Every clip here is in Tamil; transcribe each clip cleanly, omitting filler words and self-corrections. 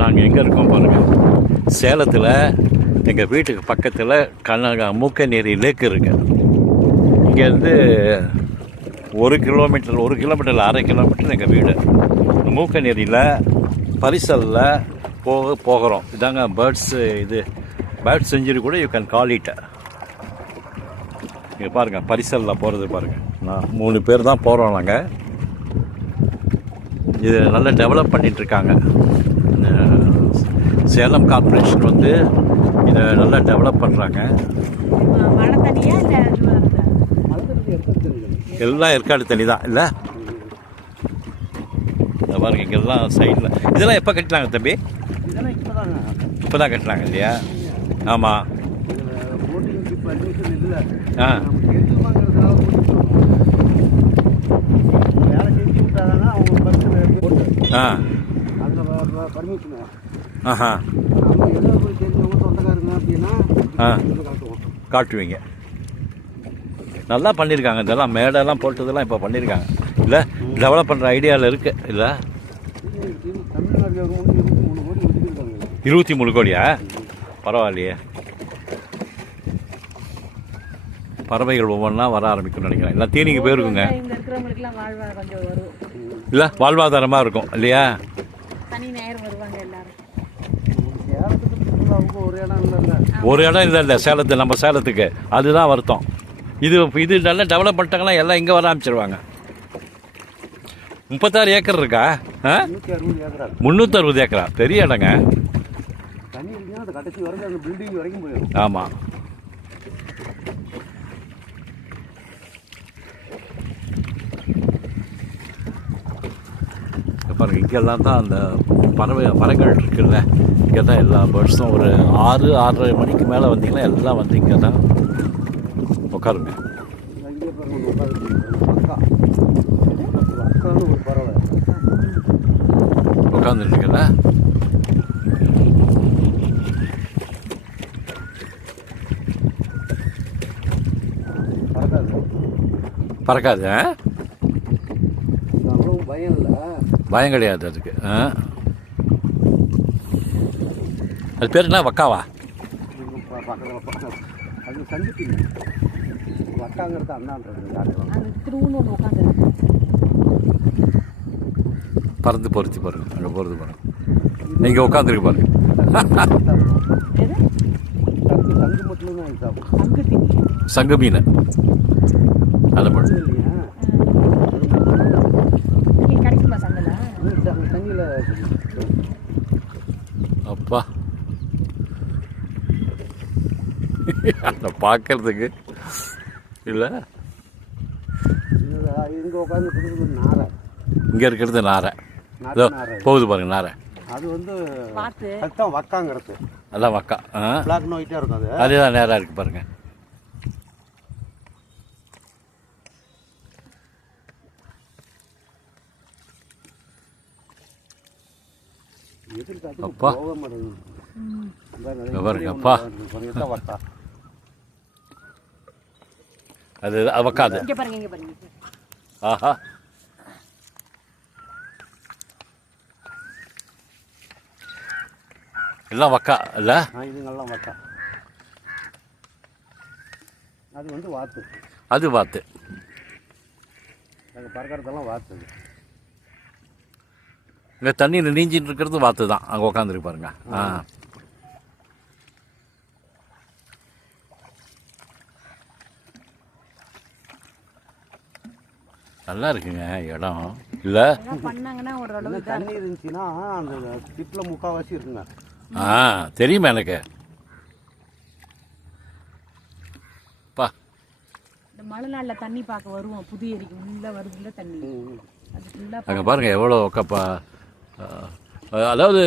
நாங்கள் எங்கே இருக்கோம் பாருங்கள், சேலத்தில் எங்கள் வீட்டுக்கு பக்கத்தில் மூக்கநேரி லேக் இருக்குது. இங்கேருந்து 1 கிலோமீட்டர் அரை கிலோமீட்டர் எங்கள் வீடு. மூக்கநேரியில் பரிசலில் போகிறோம். இதாங்க பேர்ட்ஸ் செஞ்சுரி கூட யூ கேன் கால் இட். இங்கே பாருங்கள், பரிசலில் போகிறது பாருங்கள். நான் 3 பேர் தான் போகிறோம். நாங்கள் இது நல்லா டெவலப் பண்ணிகிட்ருக்காங்க. சேலம் கார்பரேஷன் வந்து இதை நல்லா டெவலப் பண்ணுறாங்க. எல்லாம் ஏற்காடு தண்ணி தான் இல்லை? இந்த பாருங்க, இங்கெல்லாம் சைடில் இதெல்லாம் எப்போ கட்டினாங்க தம்பி? இப்போ தான் கட்டினாங்க இல்லையா? ஆமாம். ஆ ஆ ஆஹா ஆ காட்டுவீங்க. நல்லா பண்ணியிருக்காங்க. இதெல்லாம் மேடெல்லாம் போட்டதெல்லாம் இப்போ பண்ணியிருக்காங்க இல்லை? டெவலப் பண்ணுற ஐடியாவில் இருக்குது இல்லை? 23 கோடியா? பரவாயில்லையே. பறவைகள் ஒவ்வொன்றா வர ஆரம்பிக்கும்னு நினைக்கிறேன். எல்லாம் தீனிக்கு போயிருக்குங்க இல்லை? வாழ்வாதாரமாக இருக்கும் இல்லையா? ஒரு இடம் இல்லை சேலத்து, நம்ம சேலத்துக்கு அதுதான் வருத்தம். இது நல்லா டெவலப் பண்ணிட்டாங்கன்னா எல்லாம் இங்கே வர ஆரம்பிச்சிருவாங்க. 36 ஏக்கர் இருக்கா? 360 ஏக்கரா? பெரிய இடங்க. ஆமாம். பாருங்கள், இங்கெல்லாம் தான் அந்த மரங்கள் இருக்குல்ல, இங்கே தான் எல்லா பேர்ட்ஸும். ஒரு 6-6:30 மணிக்கு மேலே வந்தீங்கன்னா எல்லாம் வந்து இங்கே தான் உட்காருங்க. உட்காந்துருக்குல்ல. பறக்காது. பயம் கிடையாது அதுக்கு. அது பேர் என்ன? வக்காவா? பறந்து பொறுத்து பாருங்க, அங்கே போகிறது பாருங்க. நீங்கள் உட்காந்துருக்கு பாருங்க. சங்கு மீன் அதை மட்டும். அப்பா அதை பார்க்கறதுக்கு இல்லை. இங்கே இருக்கிறது நாரை. போகுது பாருங்க நாரை. அது வந்து அதுதான் வக்காங்கிறது. அதான் வக்கா. பிளாக் அண்ட் ஒயிட்டாக இருக்கும். அது அதுதான் நேராக இருக்குது பாருங்க. அப்பா பாருங்க. அப்பா அது வக்காது. ஆஹா, எல்லாம் வக்கா இல்லை? இதுங்கெல்லாம் வக்கா. அது வந்து வாத்து. அது வாத்து. அங்கே பறக்கிறதெல்லாம் வாத்து. இங்கே தண்ணியில் நீஞ்சிட்டு இருக்கிறது வாத்து தான். அங்கே உட்காந்துருக்கு பாருங்க. நல்லா இருக்குங்க இடம் இல்லை? தண்ணி இருந்துச்சுன்னா அந்த திட்டில் முக்கால்வாசி இருக்குங்க. தெரியுமா எனக்கு. பா மழை நாளில் தண்ணி பார்க்க வருவோம். புதிய ஏரிக்கு உள்ள வருதுல தண்ணி. அங்கே பாருங்க எவ்வளோ ஒக்கப்பா. அதாவது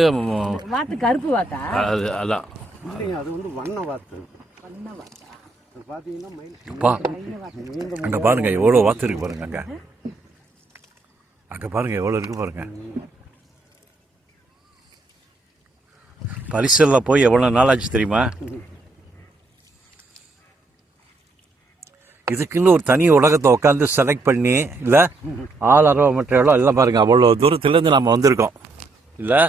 வாத்து கருப்பு வாத்தா? அது அதான் அது வந்து வண்ண வாத்து. அங்கே பாருங்க எவ்வளோ வாத்து இருக்கு பாருங்க. அங்கே பாருங்க எவ்வளோ இருக்கு பாருங்க. பரிசலில் போய் எவ்வளோ நாள் ஆச்சு தெரியுமா? இதுக்குன்னு ஒரு தனி உலகத்தை உட்காந்து செலக்ட் பண்ணி இல்லை, ஆள் அரவ மற்ற இடம் எல்லாம் பாருங்கள். அவ்வளோ தூரத்துலேருந்து நம்ம வந்திருக்கோம் இல்லை?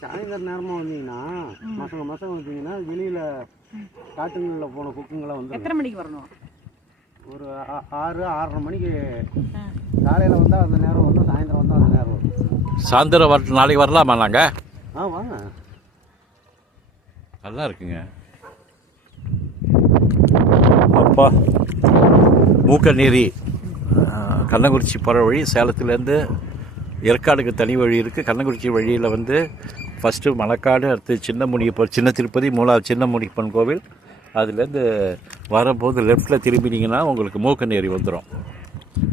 சாயந்தரம் நேரமாக வந்தீங்கன்னா மசங்க வந்தீங்கன்னா வெளியில் காட்டுங்களில் போன குக்குங்கெல்லாம் வந்து எத்தனை மணிக்கு வரணும்? ஒரு 6-6:30 மணிக்கு காலையில் வந்தால் அந்த நேரம் வரும், சாயந்தரம் வந்தால் அந்த நேரம் வரும். சாயந்தரம் நாளைக்கு வரலாமா நாங்கள்? வாங்க. நல்லா இருக்குங்க. அப்பா மூக்கநேரி கண்ணங்குறிச்சி போகிற வழி, சேலத்துலேருந்து ஏற்காடுக்கு தனி வழி இருக்குது. கண்ணங்குறிச்சி வழியில் வந்து ஃபஸ்ட்டு மணக்காடு, அடுத்து சின்ன திருப்பதி, மூணாவது சின்ன முனியப்பன் கோவில். அதுலேருந்து வரும்போது லெஃப்டில் திரும்பினீங்கன்னா உங்களுக்கு மூக்கநேரி வந்துடும்.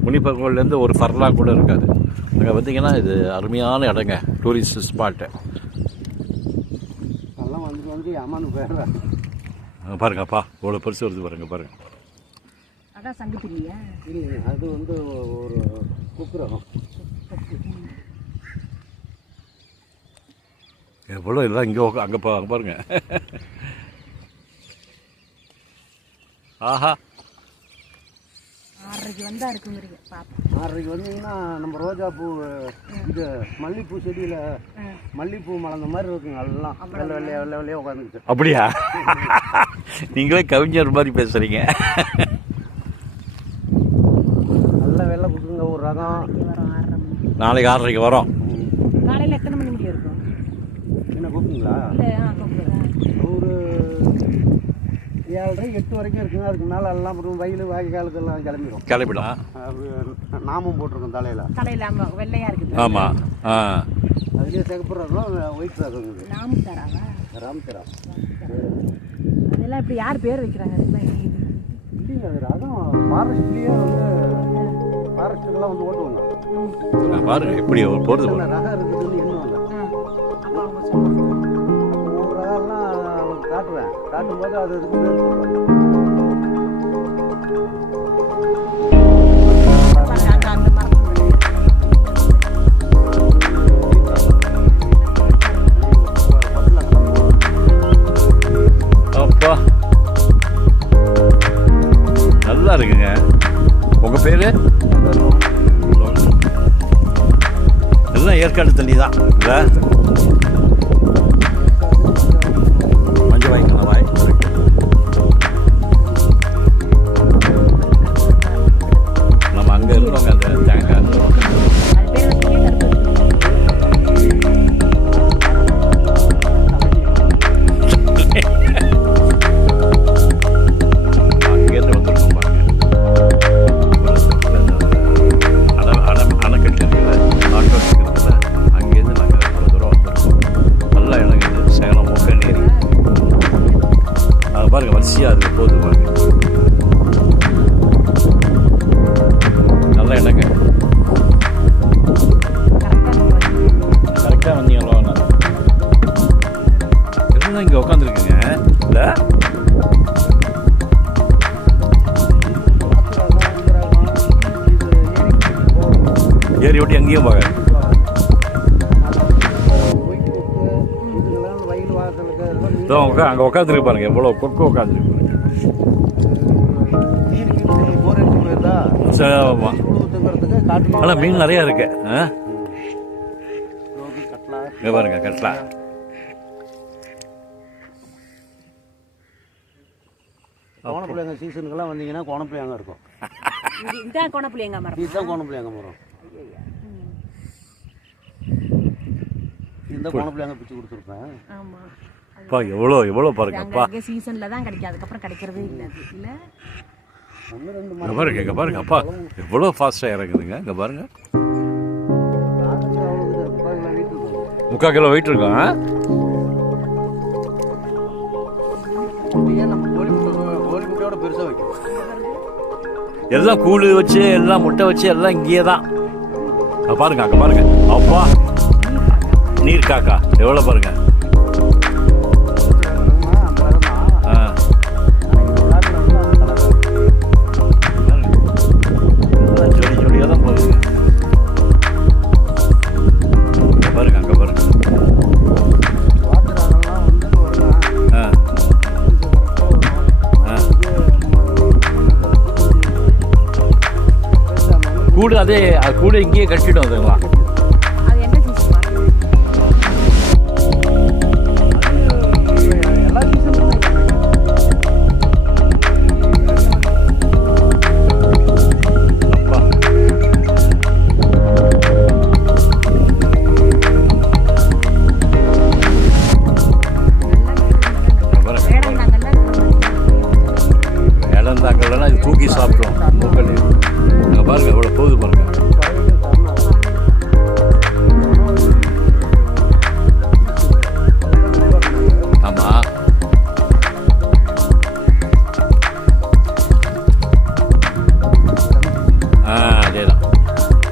முனியப்பன் கோவிலேருந்து ஒரு ஃபர்லாங் கூட இருக்காது. அங்கே வந்தீங்கன்னா இது அருமையான இடங்க, டூரிஸ்ட் ஸ்பாட்டு. அதெல்லாம் வந்து அம்மானு போயிடுறாங்க. பாருங்கப்பா இவ்வளோ பெருசு வருது பாருங்கள். அதான் சங்குத்திரியா? இல்லைங்க, அது வந்து ஒரு குக்குரகம். எவ்வளோ எல்லாம் இங்கே அங்கே பாருங்க. ஆஹா 6:30 வந்தா இருக்குங்கிறீங்க. 6:30 வந்தீங்கன்னா நம்ம ரோஜா பூ, இது மல்லிகைப்பூ செடியில் மல்லிகைப்பூ மலர்ந்த மாதிரி இருக்குங்க. எல்லாம் வெள்ளையாக உட்காந்துக்கிட்டு. அப்படியா? நீங்களே கவிஞர் மாதிரி பேசுகிறீங்க. நல்ல வெள்ளை குக்குங்க ஒரு ரகம். வரும் 6:30 மணிக்கு. நாளைக்கு 6:30க்கு வரோம். காலையில் எத்தனை மணி முடியும் இருக்கும்? என்ன குக்குங்களா? ஒரு 7:30-8 வரைக்கும் இருக்குங்க. அதுக்கு மேலே எல்லாம் அப்புறம் வயல் வாய்க்காலுக்கெல்லாம் கிளம்பிடும். நாமும் போட்டிருக்கோம் தலையில் வெள்ளையா இருக்குது. ஆமாம். அதுலேயே சிகப்பு ரகம், ஒயிட் ரகம். நாமு தராவா? ராம்தரா. அதெல்லாம் இப்படி யார் பேர் வைக்கிறாங்க? இல்லைங்க, அது ரகம் ஃபாரஸ்ட்லேயே வந்து ஃபாரஸ்ட்டுக்கெல்லாம் வந்து ஓட்டுவாங்க. பாருங்க இப்படி போகிறது ரகம் இருக்குதுன்னு எண்ணுவாங்க. ஒவ்வொரு ரகம்லாம் காட்டும்போது அது இதுக்கு பேர் சொல்லுவாங்க. அப்பா நல்லா இருக்குங்க. உங்கள் பேர்? எல்லாம் ஏற்காடு தண்ணி தான் இல்லை? மஞ்சள் வாய்க்கலாம் வாய் நம்ம அங்கே இருக்கோங்க. அந்த தேங்காய் அங்கேருந்து வந்துருக்கோம் பாருங்க. அணைக்கட்டு இருக்குல்ல, ஆட்டோ இருக்கிறதுல அங்கேருந்து நாங்கள் இவ்வளோ தூரம் வந்துருக்கோம். நல்ல இடங்க இது, சேலம் மூக்கநேரி. அதை பாருங்கள் வரிசையாக இருக்குது போகுது பாருங்க. நல்ல இடங்க. கரெக்டாக வந்தீங்களோ? இருந்தால் இங்கே உட்காந்துருக்குங்க இல்லை? ஏறி ஓட்டி அங்கேயும் போக அங்கே உட்காந்துருக்கு பாருங்க. எவ்வளோ கொக்கு உட்காந்துருக்கு பாருங்க. ஆனால் மீன் நிறையா இருக்கு. இங்கே பாருங்க கட்லா. கோணப்புளியங்க சீசனுக்கெல்லாம் வந்தீங்கன்னா கோணப்புளியங்க இருக்கும். இதுதான் கோணப்புளியங்க மரம். இதுதான் கோணப்புளியங்க மரம். இந்த கோணப்புளியங்க பிச்சு கொடுத்துருப்பேன். ஆமா. அப்பா எவ்வளோ பாருங்கப்பா. அங்கே சீசனில் தான் கிடைக்கும், அதுக்கப்புறம் கிடைக்கிறதே இல்லை. இல்லை இங்கே பாருங்க, இங்கே பாருங்க அப்பா எவ்வளோ ஃபாஸ்ட்டாக இறங்குதுங்க. இங்கே பாருங்க 3/4 கிலோ வெயிட் இருக்கும். கோழிமுட்டையோட பெருசாக வைக்கும். எல்லாம் கூழு வச்சு எல்லாம் முட்டை வச்சு எல்லாம் இங்கேயே தான். பாருங்க அங்கே பாருங்க. அப்பா நீர் காக்கா எவ்வளோ பாருங்க. ஜோடி ஜோடியாக தான் போகுது. பாருங்க அங்கே பாருங்க. கூடு அதே கூடு இங்கேயே கட்டிடும் அதுங்களா? அது என்ன சீசன்?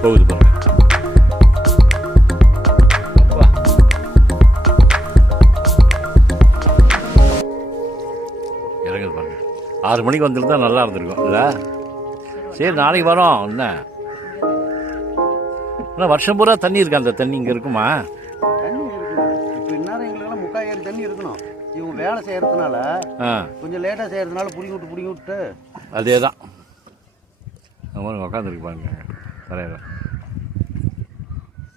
போகுது பாருங்க. அப்பா. இறங்குது பாருங்க. 6 மணிக்கு வந்துருந்தா நல்லா இருந்திருக்கும் இல்லை? சரி நாளைக்கு வரோம். என்ன வருஷம் பூரா தண்ணி இருக்கா? அந்த தண்ணி இங்கே இருக்குமா? தண்ணி இருக்குங்க. இப்போ இந்நேரம் எங்களுக்கெல்லாம் 3/4 ஏரி தண்ணி இருக்கணும். இவங்க வேலை செய்யறதுனால கொஞ்சம் லேட்டாக செய்யறதுனால பிடிங்கி விட்டு அதே தான் உட்காந்துருக்கு பாருங்க தரையில்.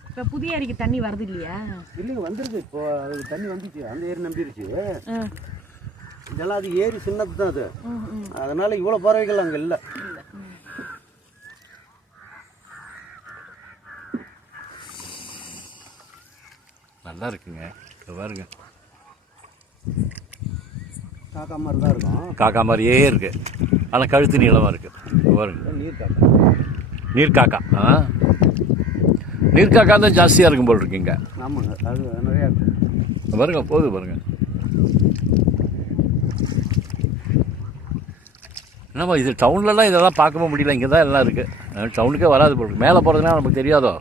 இப்போ புதிய ஏரிக்கு தண்ணி வருது இல்லையா? இல்லைங்க, வந்துருக்கு. இப்போ அது தண்ணி வந்துச்சு, அந்த ஏரி நம்பிருச்சு. இதெல்லாம் அது ஏரி சின்னது தான் அது. அதனால இவ்வளோ பறவைகள் அங்கே இல்லை. நல்லா இருக்குங்க. பாருங்க, காக்கா மாதிரி தான் இருக்கும். காக்கா மாதிரியே இருக்கு, ஆனால் கழுத்து நீளமாக இருக்கு. பாருங்க, நீர் காக்கா. நீர்காக்கா. நீர்காக்கா தான் ஜாஸ்தியாக இருக்கும் போல் இருக்குங்க. ஆமாங்க, அது நிறையா இருக்கு. பாருங்க, போகுது பாருங்க. என்னம்மா இது டவுன்லலாம் இதெல்லாம் பார்க்க முடியல, இங்கே தான் எல்லாம் இருக்குது. டவுனுக்கே வராது போல் இருக்கு. மேலே போகிறதுனா நமக்கு தெரியாதோ?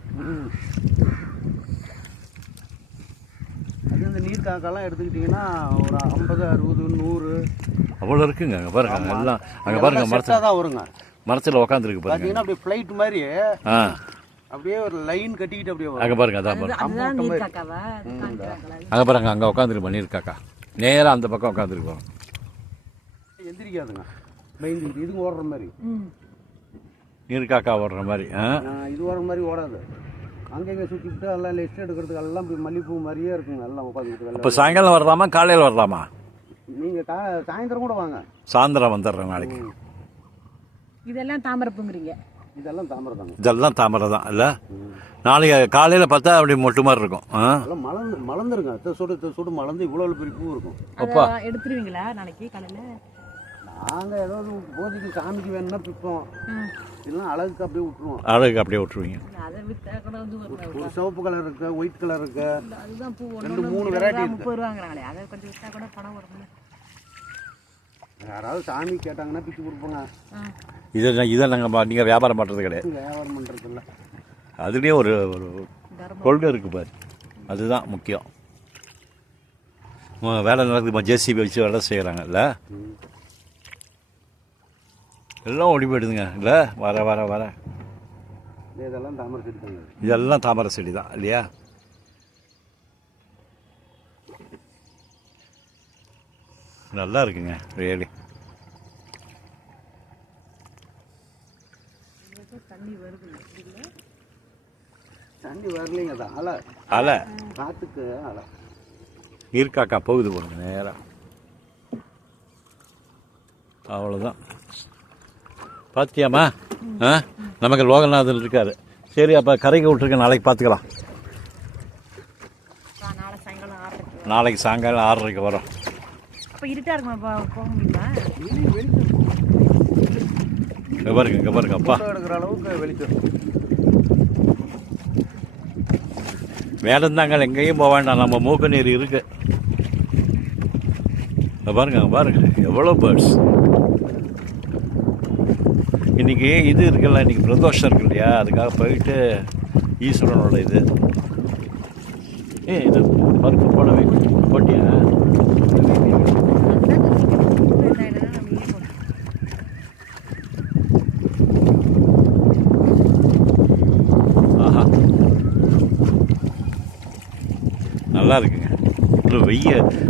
அது இந்த நீர் காக்காலாம் எடுத்துக்கிட்டிங்கன்னா ஒரு 50, 60, 100 அவ்வளோ இருக்குங்க. அங்கே பாருங்க, எல்லாம் அங்கே பாருங்க, மரத்தில் தான் வருங்க. மரத்தில் உட்காந்துருக்கு பாருங்க. பார்த்தீங்கன்னா அப்படியே ஃப்ளைட் மாதிரி அப்படியே ஒரு லைன் கட்டிக்கிட்டு அப்படியே வரும். அங்கே பாருங்க, அதான் பாருங்க. அதுதான் நீர் காக்காவா? அங்கே பாருங்க, அங்கே உட்காந்துருக்கு நீர்காக்கா. நேராக அந்த பக்கம் உட்காந்துருக்கு. எந்திரிக்காதுங்க, பயந்துக்கிட்டு. இதுங்க ஓடுற மாதிரி, நீர்காக்கா ஓடுற மாதிரி. இது ஓடுற மாதிரி ஓடாது. அங்கங்கே சுற்றிக்கிட்டு எல்லாம் லிஸ்ட் எடுக்கிறதுக்கு எல்லாம் இப்படி மல்லிகைப்பூ மாதிரியே இருக்குங்க. எல்லாம் உட்காந்துக்கிட்டு. இப்போ சாயங்காலம் வரலாமா காலையில் வரலாமா? நீங்கள் சாயந்தரம் கூட வாங்க. சாயந்தரம் வந்துடுறேன் நாளைக்கு. இதெல்லாம் தாமரைப்பூங்கிறீங்க? இதெல்லாம் தாமரை தாங்க. இதெல்லாம் தாமரை தான் இல்லை? நாளைக்கு காலையில் பார்த்தா அப்படி மொட்டு மாதிரி இருக்கும். எல்லாம் மலர்ந்துருங்க. சுடு மலர்ந்து இவ்வளோ பெரிய பூ இருக்கும். அப்பா எடுத்துருவீங்களா நாளைக்கு காலையில்? நாங்கள் ஏதாவது போதிக்கு சாமிக்கு வேணும்னா பிப்போம், இல்லைன்னா அழகுக்கு அப்படியே விட்டுருவோம். அழகு அப்படியே விட்டுருவீங்க. அதை விற்றா கூட வந்து ஒரு சிவப்பு கலர் இருக்கு, ஒயிட் கலர் இருக்கு. அதுதான் பூ 2-3 வெரைட்டி இருக்கு. 30 ரூபாங்கிறாங்களே, அதை கொஞ்சம் விற்றா கூட பணம் வரும்ல. யாராவது சாமி கேட்டாங்கன்னா பிச்சு கொடுப்போங்க. இதை நாங்கள் நீங்கள் வியாபாரம் பண்ணுறது கிடையாது. வியாபாரம் பண்ணுறது இல்லை. அதுலேயே ஒரு ஒரு கொள்கை இருக்குது பாரு, அதுதான் முக்கியம். வேலை நடக்குது, ஜேசிபி வச்சு வேலை செய்கிறாங்கல்ல, எல்லாம் ஓடி போயிடுதுங்க இல்லை? வர வர வர இதெல்லாம் தாமரை செடி தாங்க. இதெல்லாம் தாமரை செடி தான் இல்லையா? நல்லா இருக்குங்க ரியலி. தண்ணி வரலைங்க, அது அலை. அலை காற்றுக்கு அலை. நீர்காக்கா போகுது போடுங்க நேராக. அவ்வளோதான். பார்த்தியாம்மா? நமக்கு லோகநாதன் இருக்காரு. சரி, அப்போ கரைக்கு விட்டுருக்க, நாளைக்கு பார்த்துக்கலாம். நாளைக்கு சாயங்காலம் 6:30க்கு வரோம். அப்போ இருட்டாக இருக்குமா? போக முடியுமா? இங்கே பாருங்க அப்பா, எடுக்கிற அளவுக்கு வெளிச்சம். வேடந்தாங்க, எங்கேயும் போக வேண்டாம், நம்ம மூக்கு நீர் இருக்கு. பாருங்க எவ்வளோ பேர்ட்ஸ். இன்றைக்கி இது இருக்குல்ல, இன்றைக்கி பிரதோஷம் இருக்கு இல்லையா, அதுக்காக போயிட்டு ஈஸ்வரனோட இது இது பருப்பு போடவே போட்டியா? ஆஹா, நல்லா இருக்குங்க. இன்னும்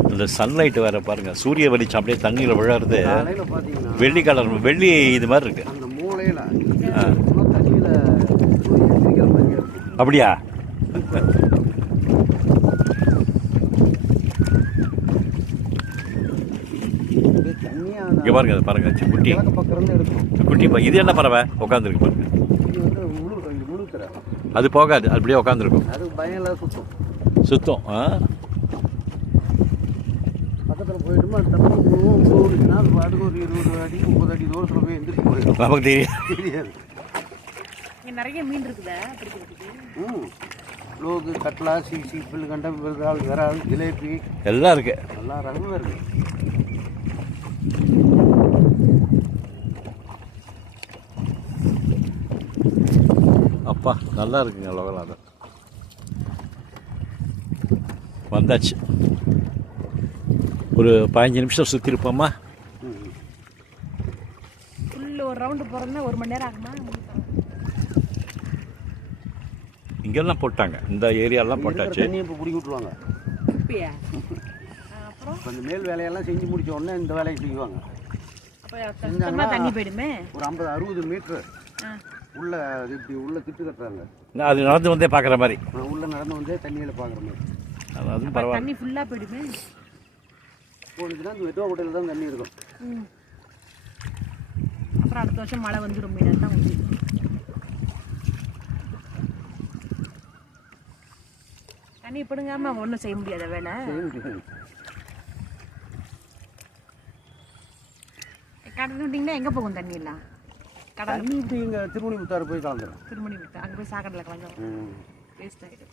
அந்த சன்லைட் வேற பாருங்க, சூரிய வெளிச்சம் அப்படியே தண்ணியில் விழாருது. வெள்ளி கலர், வெள்ளி இது மாதிரி இருக்கு. அந்த மூளையில தண்ணியில அப்படியா? இங்க பாருங்க, பாருங்க குட்டி குட்டி. இது என்ன பறவை உட்காந்துருக்கு பாருங்க. அது போகாது, அப்படியே உட்காந்துருக்கும். சுத்தம். பக்கத்தில் போயிட்டுமா போயிடுச்சுன்னா அது பாட்டுக்கு ஒரு 20 அடி 30 அடி தூரத்தில் போய் எந்திரிச்சு போயிடும். நமக்கு தெரியாது. இங்கே நிறைய மீன் இருக்குதா பிடிக்கிறதுக்கு? லோகு, கட்லா, சீசி, பில்லுகண்டை, விருதாள், விரால், ஜிலேபி எல்லாம் இருக்கு. எல்லா ரகமும் இருக்கு. அப்பா அப்பா நல்லா இருக்குங்க லோகநாதன். வந்தாச்சு. ஒரு 15 நிமிஷம் சுற்றிருப்போமா? ஃபுல்லு ஒரு ரவுண்டு போகிறதுனா 1 மணி நேரம் ஆகுமா? இங்கெல்லாம் போட்டாங்க, இந்த ஏரியாலாம் போட்டாச்சு. தண்ணி இப்போ பிடிக்க விட்ருவாங்க. இப்பயா? அப்புறம் இப்போ இந்த மேல் வேலையெல்லாம் செஞ்சு முடிச்ச உடனே இந்த வேலையை செய்வாங்க. அப்போ கஷ்டமாக தண்ணி போயிடுமே. ஒரு 50-60 மீட்ரு உள்ள இப்படி உள்ள திட்டு கட்டுறாங்க. அது நடந்து வந்தே பார்க்குற மாதிரி. உள்ள நடந்து வந்தே தண்ணியில் பார்க்குற மாதிரி. அதுவும் அப்போ பரவாயில்ல. தண்ணி ஃபுல்லாக போயிடுமே. போனுச்சுன்னா இந்த வெட்டுவா கோட்டையில் தான் தண்ணி இருக்கும். அப்புறம் அடுத்த வருஷம் மழை வந்துடும், மீன் தான் வந்து. தண்ணி பிடுங்காம ஒன்றும் செய்ய முடியாத வேலை. கடல் விட்டிங்கன்னா எங்கே போகும் தண்ணி எல்லாம்? கடல் தண்ணி இப்படி இங்கே திருமணி முத்தாறு போய் கலந்துடும். திருமணி விட்டு அங்கே போய் சாக்கடையில் கலந்துடும், வேஸ்ட் ஆகிடும்.